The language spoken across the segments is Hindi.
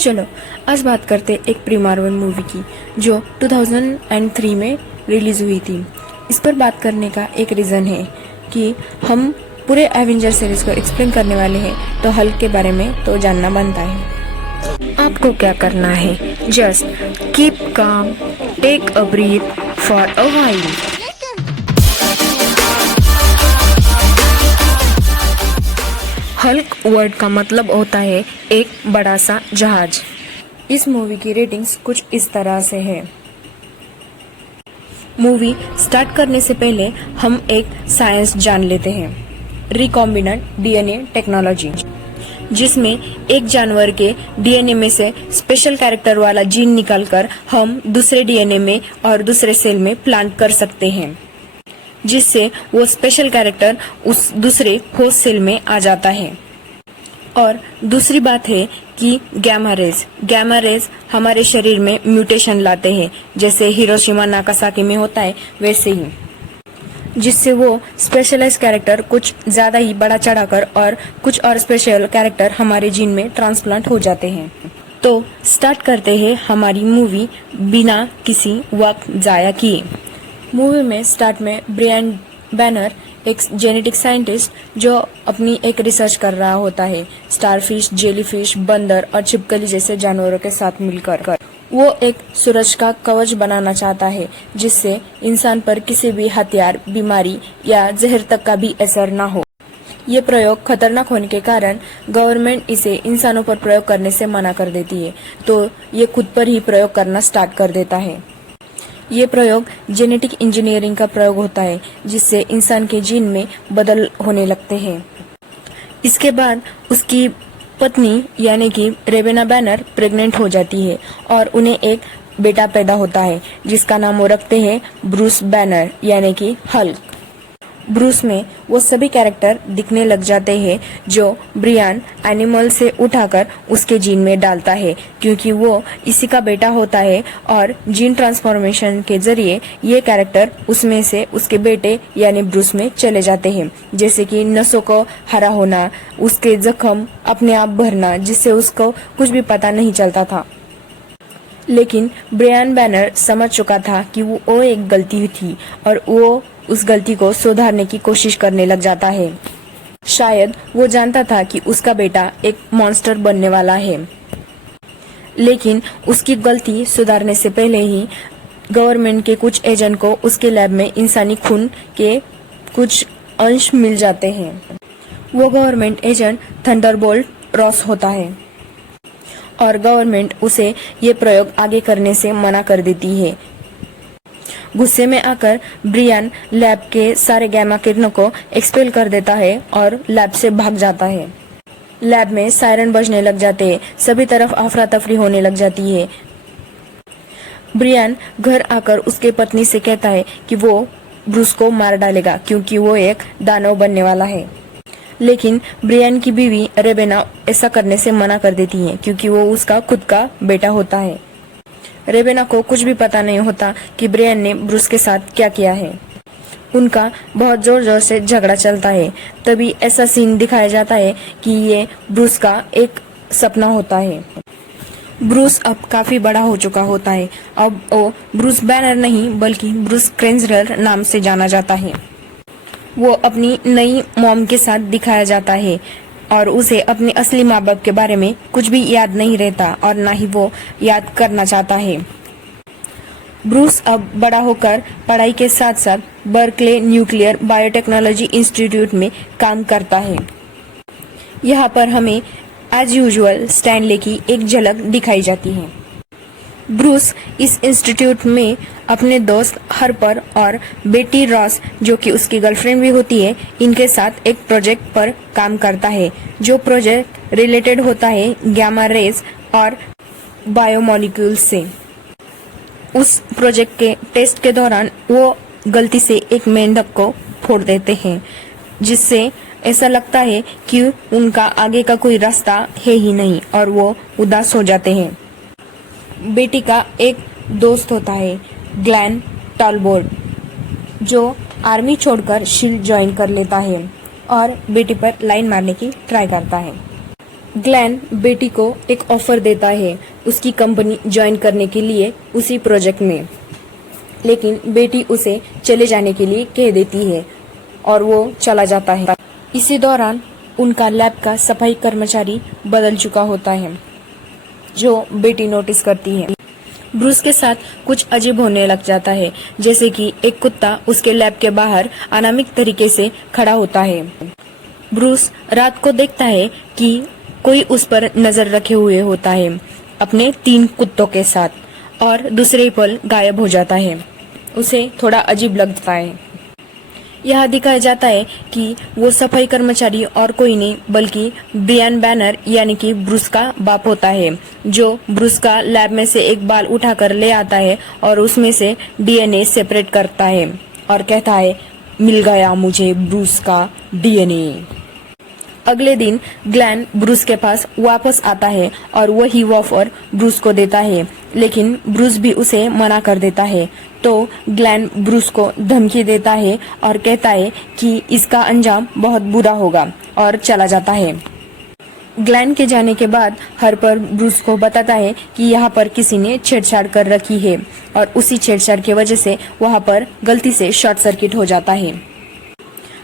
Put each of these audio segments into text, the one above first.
चलो आज बात करते एक प्री मार्वल मूवी की जो 2003 में रिलीज हुई थी। इस पर बात करने का एक रीज़न है कि हम पूरे एवेंजर सीरीज को एक्सप्लेन करने वाले हैं, तो हल्क के बारे में तो जानना बनता है। आपको क्या करना है, just keep calm, take a breath for a while. Hulk word का मतलब होता है एक बड़ा सा जहाज। इस मूवी की रेटिंग्स कुछ इस तरह से है। मूवी स्टार्ट करने से पहले हम एक साइंस जान लेते हैं, रिकॉम्बिनेंट डीएनए टेक्नोलॉजी, जिसमें एक जानवर के डीएनए में से स्पेशल कैरेक्टर वाला जीन निकालकर हम दूसरे डीएनए में और दूसरे सेल में प्लांट कर सकते हैं, जिससे वो स्पेशल कैरेक्टर उस दूसरे होस्ट सेल में आ जाता है। और दूसरी बात है कि गैमा रेज हमारे शरीर में म्यूटेशन लाते हैं, जैसे हिरोशिमा नागासाकी में होता है वैसे ही, जिससे वो स्पेशलाइज कैरेक्टर कुछ ज्यादा ही बड़ा चढ़ाकर और कुछ और स्पेशल कैरेक्टर हमारे जीन में ट्रांसप्लांट हो जाते हैं। तो स्टार्ट करते हैं हमारी मूवी बिना किसी वक्त जाया किए। मूवी में स्टार्ट में ब्रियन बैनर एक जेनेटिक साइंटिस्ट जो अपनी एक रिसर्च कर रहा होता है स्टारफिश, जेलीफिश, बंदर और छिपकली जैसे जानवरों के साथ मिलकर। वो एक सूरज का कवच बनाना चाहता है जिससे इंसान पर किसी भी हथियार, बीमारी या जहर तक का भी असर ना हो। ये प्रयोग खतरनाक होने के कारण गवर्नमेंट इसे इंसानों पर प्रयोग करने से मना कर देती है, तो ये खुद पर ही प्रयोग करना स्टार्ट कर देता है। ये प्रयोग जेनेटिक इंजीनियरिंग का प्रयोग होता है, जिससे इंसान के जीन में बदल होने लगते हैं। इसके बाद उसकी पत्नी यानी कि रेवेना बैनर प्रेग्नेंट हो जाती है और उन्हें एक बेटा पैदा होता है जिसका नाम वो रखते हैं ब्रूस बैनर यानी कि हल्क। ब्रूस में वो सभी कैरेक्टर दिखने लग जाते हैं जो ब्रियन एनिमल से उठाकर उसके जीन में डालता है, क्योंकि वो इसी का बेटा होता है और जीन ट्रांसफॉर्मेशन के जरिए ये कैरेक्टर उसमें से उसके बेटे यानी ब्रूस में चले जाते हैं, जैसे कि नसों को हरा होना, उसके जख्म अपने आप भरना, जिससे उसको कुछ भी पता नहीं चलता था। लेकिन ब्रियन बैनर समझ चुका था कि वो एक गलती थी और वो उस गलती को सुधारने की कोशिश करने लग जाता है। शायद वो जानता था कि उसका बेटा एक मॉन्स्टर बनने वाला है, लेकिन उसकी गलती सुधारने से पहले ही गवर्नमेंट के कुछ एजेंट को उसके लैब में इंसानी खून के कुछ अंश मिल जाते हैं। वो गवर्नमेंट एजेंट थंडरबोल्ट रॉस होता है और गवर्नमेंट उसे ये प्रयोग आगे करने से मना कर देती है। गुस्से में आकर ब्रियन लैब के सारे गैमा किरणों को एक्सपेल कर देता है और लैब से भाग जाता है। लैब में सायरन बजने लग जाते हैं, सभी तरफ अफरा तफरी होने लग जाती है। ब्रियन घर आकर उसके पत्नी से कहता है कि वो ब्रूस को मार डालेगा क्योंकि वो एक दानव बनने वाला है, लेकिन ब्रियन की बीवी रेबेना ऐसा करने से मना कर देती है क्योंकि वो उसका खुद का बेटा होता है। रेबेना को कुछ भी पता नहीं होता कि ब्रियन ने ब्रूस के साथ क्या किया है। उनका बहुत जोर जोर से झगड़ा चलता है। तभी ऐसा सीन दिखाया जाता है कि ये ब्रूस का एक सपना होता है। ब्रूस अब काफी बड़ा हो चुका होता है। अब वो ब्रूस बैनर नहीं बल्कि ब्रूस क्रेंजलर नाम से जाना जाता है। वो अपनी नई मॉम के साथ दिखाया जाता है और उसे अपने असली माँ बाप के बारे में कुछ भी याद नहीं रहता और ना ही वो याद करना चाहता है। ब्रूस अब बड़ा होकर पढ़ाई के साथ साथ बर्कले न्यूक्लियर बायोटेक्नोलॉजी इंस्टीट्यूट में काम करता है। यहाँ पर हमें एज यूजुअल स्टैनले की एक झलक दिखाई जाती है। ब्रूस इस इंस्टीट्यूट में अपने दोस्त हर्पर और बेटी रॉस, जो कि उसकी गर्लफ्रेंड भी होती है, इनके साथ एक प्रोजेक्ट पर काम करता है, जो प्रोजेक्ट रिलेटेड होता है गैमा रेज और बायोमोलिक्यूल्स से। उस प्रोजेक्ट के टेस्ट के दौरान वो गलती से एक मेंढक को फोड़ देते हैं, जिससे ऐसा लगता है कि उनका आगे का कोई रास्ता है ही नहीं और वो उदास हो जाते हैं। बेटी का एक दोस्त होता है ग्लेन टॉलबोर्ड, जो आर्मी छोड़कर शील्ड ज्वाइन कर लेता है और बेटी पर लाइन मारने की ट्राई करता है। ग्लेन बेटी को एक ऑफर देता है उसकी कंपनी ज्वाइन करने के लिए उसी प्रोजेक्ट में, लेकिन बेटी उसे चले जाने के लिए कह देती है और वो चला जाता है। इसी दौरान उनका लैब का सफाई कर्मचारी बदल चुका होता है, जो बेटी नोटिस करती है। ब्रूस के साथ कुछ अजीब होने लग जाता है, जैसे कि एक कुत्ता उसके लैब के बाहर अनामिक तरीके से खड़ा होता है। ब्रूस रात को देखता है कि कोई उस पर नजर रखे हुए होता है अपने 3 कुत्तों के साथ, और दूसरे ही पल गायब हो जाता है। उसे थोड़ा अजीब लगता है। यह दिखाया जाता है कि वो सफाई कर्मचारी और कोई नहीं बल्कि ब्रियान बैनर यानी कि ब्रूस का बाप होता है, जो ब्रूस का लैब में से एक बाल उठाकर ले आता है और उसमें से डीएनए सेपरेट करता है और कहता है, मिल गया मुझे ब्रूस का डीएनए। अगले दिन ग्लेन ब्रूस के पास वापस आता है और वही ऑफर ब्रूस को देता है, लेकिन ब्रूस भी उसे मना कर देता है। तो ग्लेन ब्रूस को धमकी देता है और कहता है कि इसका अंजाम बहुत बुरा होगा और चला जाता है। ग्लेन के जाने के बाद हार्पर ब्रूस को बताता है कि यहाँ पर किसी ने छेड़छाड़ कर रखी है और उसी छेड़छाड़ की वजह से वहाँ पर गलती से शॉर्ट सर्किट हो जाता है।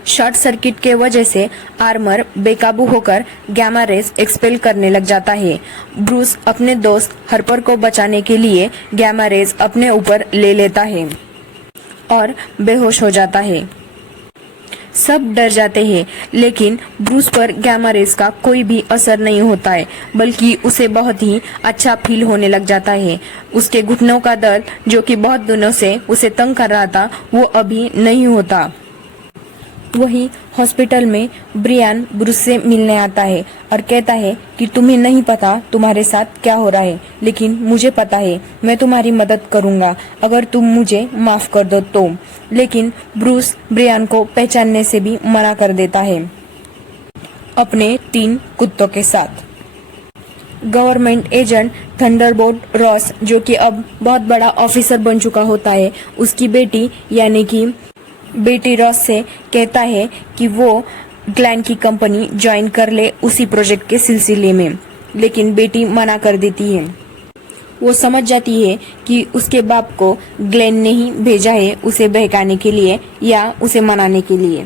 शॉर्ट सर्किट के वजह से आर्मर बेकाबू होकर गैमा रेस एक्सपेल करने लग जाता है। ब्रूस अपने दोस्त हार्पर को बचाने के लिए गैमा रेस अपने ऊपर ले लेता है और बेहोश हो जाता है। सब डर जाते हैं, लेकिन ब्रूस पर गैमा रेस का कोई भी असर नहीं होता है, बल्कि उसे बहुत ही अच्छा फील होने लग जाता है। उसके घुटनों का दर्द, जो कि बहुत दिनों से उसे तंग कर रहा था, वो अभी नहीं होता। वही हॉस्पिटल में ब्रियान ब्रूस से मिलने आता है और कहता है कि तुम्हें नहीं पता तुम्हारे साथ क्या हो रहा है, लेकिन मुझे पता है, मैं तुम्हारी मदद करूंगा अगर तुम मुझे माफ कर दो तो। लेकिन ब्रूस ब्रियान को पहचानने से भी मना कर देता है अपने 3 कुत्तों के साथ। गवर्नमेंट एजेंट थंडरबोल्ट रॉस, जो कि अब बहुत बड़ा ऑफिसर बन चुका होता है, उसकी बेटी यानी कि बेटी रॉस से कहता है कि वो ग्लेन की कंपनी ज्वाइन कर ले उसी प्रोजेक्ट के सिलसिले में, लेकिन बेटी मना कर देती है। वो समझ जाती है कि उसके बाप को ग्लेन ने ही भेजा है उसे बहकाने के लिए या उसे मनाने के लिए।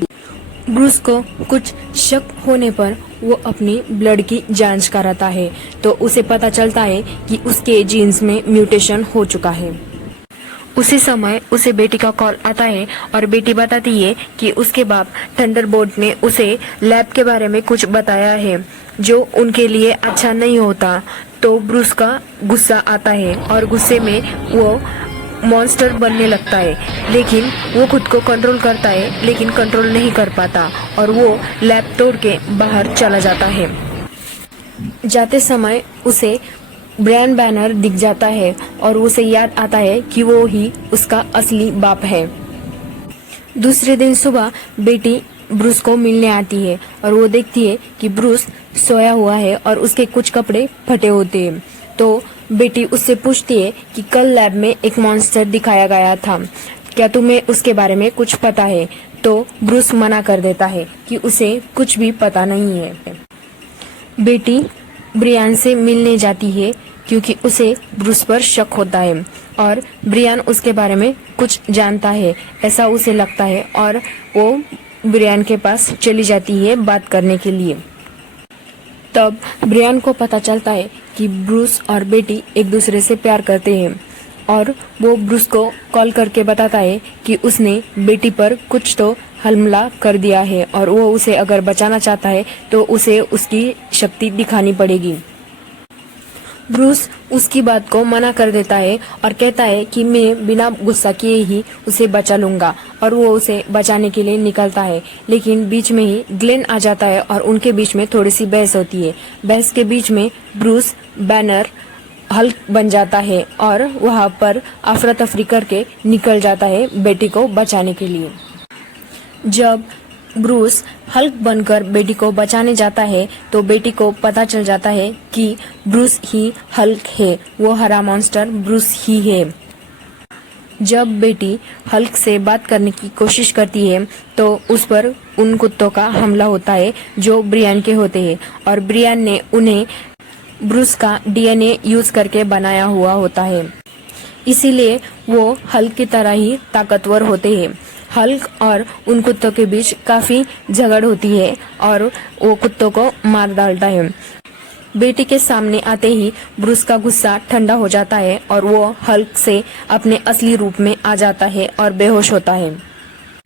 ब्रूस को कुछ शक होने पर वो अपनी ब्लड की जांच कराता है, तो उसे पता चलता है कि उसके जीन्स में म्यूटेशन हो चुका है। उसी समय उसे बेटी का कॉल आता है और बेटी बताती है कि उसके बाप थंडरबोल्ट ने उसे लैब के बारे में कुछ बताया है जो उनके लिए अच्छा नहीं होता। तो ब्रूस का गुस्सा आता है और गुस्से में वो मॉन्स्टर बनने लगता है, लेकिन वो खुद को कंट्रोल करता है, लेकिन कंट्रोल नहीं कर पाता और वो लैब तोड़ के बाहर चला जाता है। जाते समय उसे ब्रियान बैनर दिख जाता है और उसे याद आता है कि वो ही उसका असली बाप है। दूसरे दिन सुबह बेटी ब्रूस को मिलने आती है और वो देखती है कि ब्रूस सोया हुआ है और उसके कुछ कपड़े फटे होते हैं। तो बेटी उससे पूछती है कि कल लैब में एक मॉन्स्टर दिखाया गया था, क्या तुम्हें उसके बारे में कुछ पता है? तो ब्रूस मना कर देता है कि उसे कुछ भी पता नहीं है। बेटी ब्रियान से मिलने जाती है क्योंकि उसे ब्रूस पर शक होता है और ब्रियान उसके बारे में कुछ जानता है, ऐसा उसे लगता है, और वो ब्रियान के पास चली जाती है बात करने के लिए। तब ब्रियान को पता चलता है कि ब्रूस और बेटी एक दूसरे से प्यार करते हैं और वो ब्रूस को कॉल करके बताता है कि उसने बेटी पर कुछ तो हमला कर दिया है और वो उसे अगर बचाना चाहता है तो उसे उसकी शक्ति दिखानी पड़ेगी। ब्रूस उसकी बात को मना कर देता है और कहता है कि मैं बिना गुस्सा किए ही उसे बचा लूंगा, और वो उसे बचाने के लिए निकलता है। लेकिन बीच में ही ग्लेन आ जाता है और उनके बीच में थोड़ी सी बहस होती है। बहस के बीच में ब्रूस बैनर हल्क बन जाता है और वहां पर अफरा तफरी करके निकल जाता है बेटी को बचाने के लिए। जब ब्रूस हल्क बनकर बेटी को बचाने जाता है तो बेटी को पता चल जाता है कि ब्रूस ही हल्क है, वो हरा मॉन्स्टर ब्रूस ही है। जब बेटी हल्क से बात करने की कोशिश करती है तो उस पर उन कुत्तों का हमला होता है जो ब्रियान के होते हैं और ब्रियान ने उन्हें ब्रूस का डीएनए यूज करके बनाया हुआ होता है, इसीलिए वो हल्क की तरह ही ताकतवर होते हैं। हल्क और उन कुत्तों के बीच काफी झगड़ होती है और वो कुत्तों को मार डालता है। बेटी के सामने आते ही ब्रूस का गुस्सा ठंडा हो जाता है और वो हल्क से अपने असली रूप में आ जाता है और बेहोश होता है।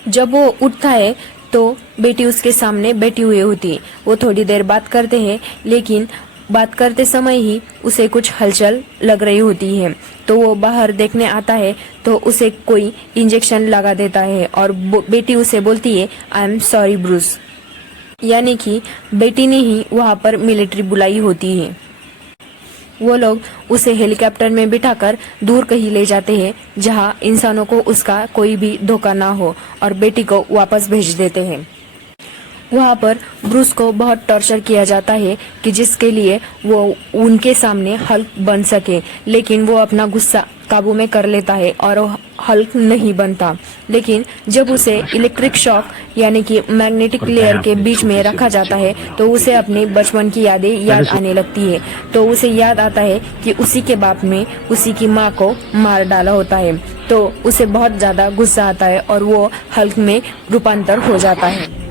जब वो उठता है तो बेटी उसके सामने बैठी हुई होती है। वो थोड़ी देर बात करते हैं, लेकिन बात करते समय ही उसे कुछ हलचल लग रही होती है, तो वो बाहर देखने आता है तो उसे कोई इंजेक्शन लगा देता है और बेटी उसे बोलती है, आई एम सॉरी ब्रूस, यानी कि बेटी ने ही वहाँ पर मिलिट्री बुलाई होती है। वो लोग उसे हेलीकॉप्टर में बिठाकर दूर कहीं ले जाते हैं जहाँ इंसानों को उसका कोई भी धोखा ना हो और बेटी को वापस भेज देते हैं। वहाँ पर ब्रूस को बहुत टॉर्चर किया जाता है कि जिसके लिए वो उनके सामने हल्क बन सके, लेकिन वो अपना गुस्सा काबू में कर लेता है और हल्क नहीं बनता। लेकिन जब उसे इलेक्ट्रिक शॉक यानी कि मैग्नेटिक लेयर के बीच में रखा जाता है तो उसे अपने बचपन की यादें याद आने लगती है। तो उसे याद आता है कि उसी के बाप ने उसी की माँ को मार डाला होता है, तो उसे बहुत ज्यादा गुस्सा आता है और वो हल्क में रूपांतर हो जाता है।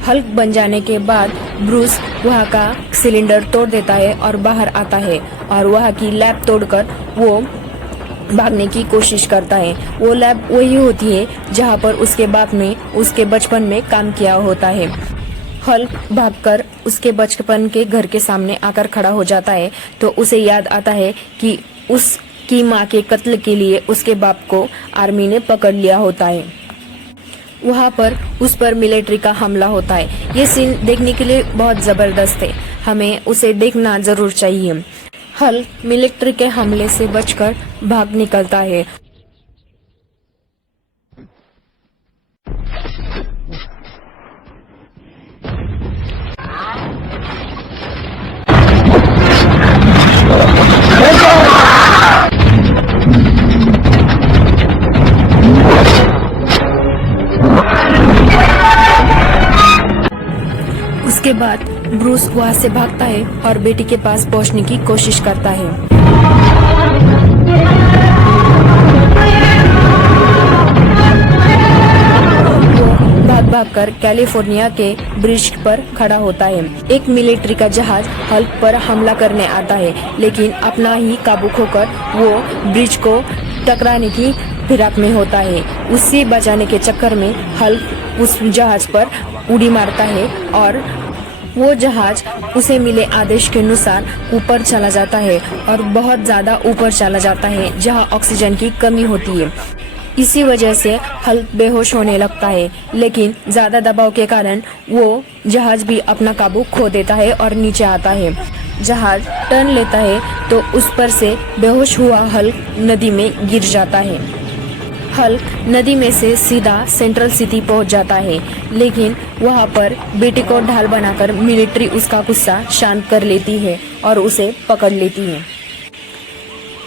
हल्क बन जाने के बाद ब्रूस वहाँ का सिलेंडर तोड़ देता है और बाहर आता है और वहाँ की लैब तोड़कर वो भागने की कोशिश करता है। वो लैब वही होती है जहाँ पर उसके बाप ने उसके बचपन में काम किया होता है। हल्क भागकर उसके बचपन के घर के सामने आकर खड़ा हो जाता है तो उसे याद आता है कि उसकी माँ के कत्ल के लिए उसके बाप को आर्मी ने पकड़ लिया होता है। वहाँ पर उस पर मिलिट्री का हमला होता है। ये सीन देखने के लिए बहुत जबरदस्त है, हमें उसे देखना जरूर चाहिए। हल्क मिलिट्री के हमले से बचकर भाग निकलता है। उसके बाद ब्रूस वहाँ से भागता है और बेटी के पास पहुँचने की कोशिश करता है। वो भाग कर कैलिफोर्निया के ब्रिज पर खड़ा होता है। एक मिलिट्री का जहाज हल्क पर हमला करने आता है, लेकिन अपना ही काबू खोकर वो ब्रिज को टकराने की फिराक में होता है। उसे बचाने के चक्कर में हल्क उस जहाज पर उड़ी मारता है और वो जहाज उसे मिले आदेश के अनुसार ऊपर चला जाता है और बहुत ज्यादा ऊपर चला जाता है जहां ऑक्सीजन की कमी होती है। इसी वजह से हल्क बेहोश होने लगता है, लेकिन ज्यादा दबाव के कारण वो जहाज भी अपना काबू खो देता है और नीचे आता है। जहाज टर्न लेता है तो उस पर से बेहोश हुआ हल्क नदी में गिर जाता है। हल्क नदी में से सीधा सेंट्रल सिटी पहुंच जाता है, लेकिन वहां पर बेटी को ढाल बनाकर मिलिट्री उसका गुस्सा शांत कर लेती है और उसे पकड़ लेती है।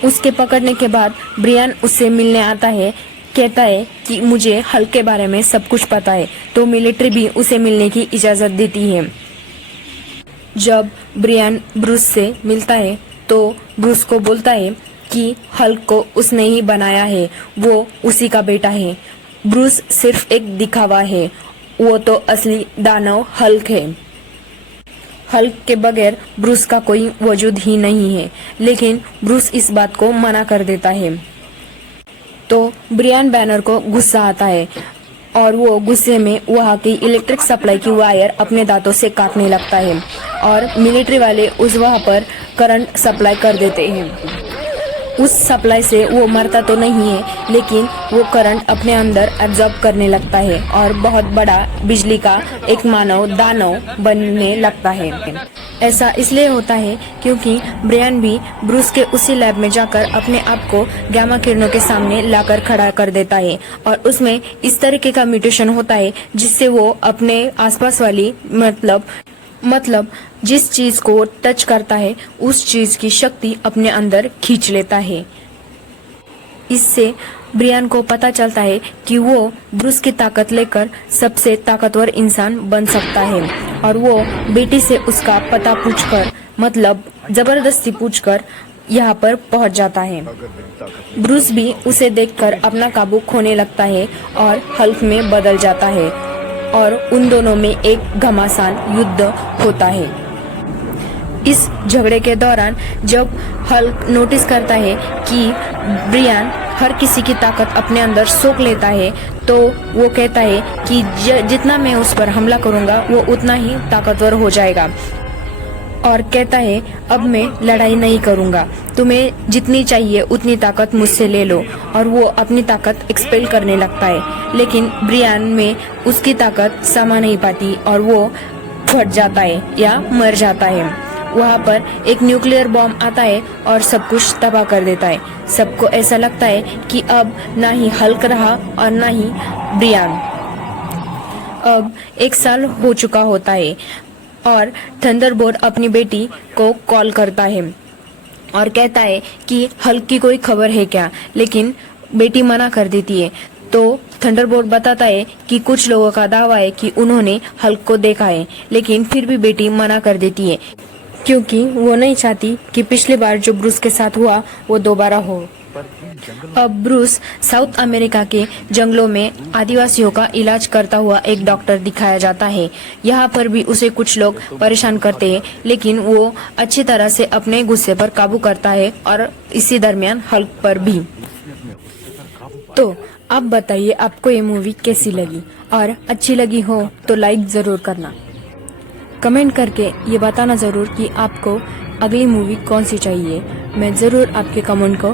उसके पकड़ने के बाद ब्रियान उससे मिलने आता है, कहता है कि मुझे हल्क के बारे में सब कुछ पता है, तो मिलिट्री भी उसे मिलने की इजाजत देती है। जब ब्रियान ब्रूस से मिलता है तो ब्रूस को बोलता है कि हल्क को उसने ही बनाया है, वो उसी का बेटा है। ब्रूस सिर्फ एक दिखावा है, वो तो असली दानव हल्क है। हल्क के बगैर ब्रूस का कोई वजूद ही नहीं है, लेकिन ब्रूस इस बात को मना कर देता है। तो ब्रियान बैनर को गुस्सा आता है और वो गुस्से में वहाँ की इलेक्ट्रिक सप्लाई की वायर अपने दांतों से काटने लगता है और मिलिट्री वाले उस वहाँ पर करंट सप्लाई कर देते हैं। उस सप्लाई से वो मरता तो नहीं है, लेकिन वो करंट अपने अंदर एब्जॉर्ब करने लगता है और बहुत बड़ा बिजली का एक मानव दानव बनने लगता है। ऐसा इसलिए होता है क्योंकि ब्रियान भी ब्रूस के उसी लैब में जाकर अपने आप को गामा किरणों के सामने लाकर खड़ा कर देता है और उसमें इस तरीके का म्यूटेशन होता है जिससे वो अपने आसपास वाली मतलब जिस चीज को टच करता है उस चीज की शक्ति अपने अंदर खींच लेता है। इससे ब्रियान को पता चलता है कि वो ब्रूस की ताकत लेकर सबसे ताकतवर इंसान बन सकता है और वो बेटी से उसका पता पूछकर, मतलब जबरदस्ती पूछकर यहाँ पर पहुँच जाता है। ब्रूस भी उसे देखकर अपना काबू खोने लगता है और हल्क में बदल जाता है और उन दोनों में एक घमासान युद्ध होता है। इस झगड़े के दौरान जब हल्क नोटिस करता है कि ब्रियान हर किसी की ताकत अपने अंदर सोख लेता है, तो वो कहता है कि जितना मैं उस पर हमला करूंगा वो उतना ही ताकतवर हो जाएगा और कहता है अब मैं लड़ाई नहीं करूंगा, तुम्हें जितनी चाहिए उतनी ताकत मुझसे ले लो। और वो अपनी ताकत एक्सपेल करने लगता है, लेकिन ब्रियान में उसकी ताकत समा नहीं पाती और वो फट जाता है या मर जाता है। वहाँ पर एक न्यूक्लियर बॉम्ब आता है और सब कुछ तबाह कर देता है। सबको ऐसा लगता है कि अब ना ही हल्क रहा और ना ही ब्रियान। अब 1 साल हो चुका होता है और थंडरबोल्ट अपनी बेटी को कॉल करता है और कहता है कि हल्क की कोई खबर है क्या, लेकिन बेटी मना कर देती है। तो थंडरबोल्ट बताता है कि कुछ लोगों का दावा है कि उन्होंने हल्क को देखा है, लेकिन फिर भी बेटी मना कर देती है क्योंकि वो नहीं चाहती कि पिछली बार जो ब्रूस के साथ हुआ वो दोबारा हो। अब ब्रूस साउथ अमेरिका के जंगलों में आदिवासियों का इलाज करता हुआ एक डॉक्टर दिखाया जाता है। यहाँ पर भी उसे कुछ लोग परेशान करते हैं, लेकिन वो अच्छी तरह से अपने गुस्से पर काबू करता है और इसी दरमियान हल्क पर भी। तो आप बताइए आपको ये मूवी कैसी लगी, और अच्छी लगी हो तो लाइक जरूर करना। कमेंट करके ये बताना जरूर कि आपको अगली मूवी कौन सी चाहिए। मैं जरूर आपके कमेंट को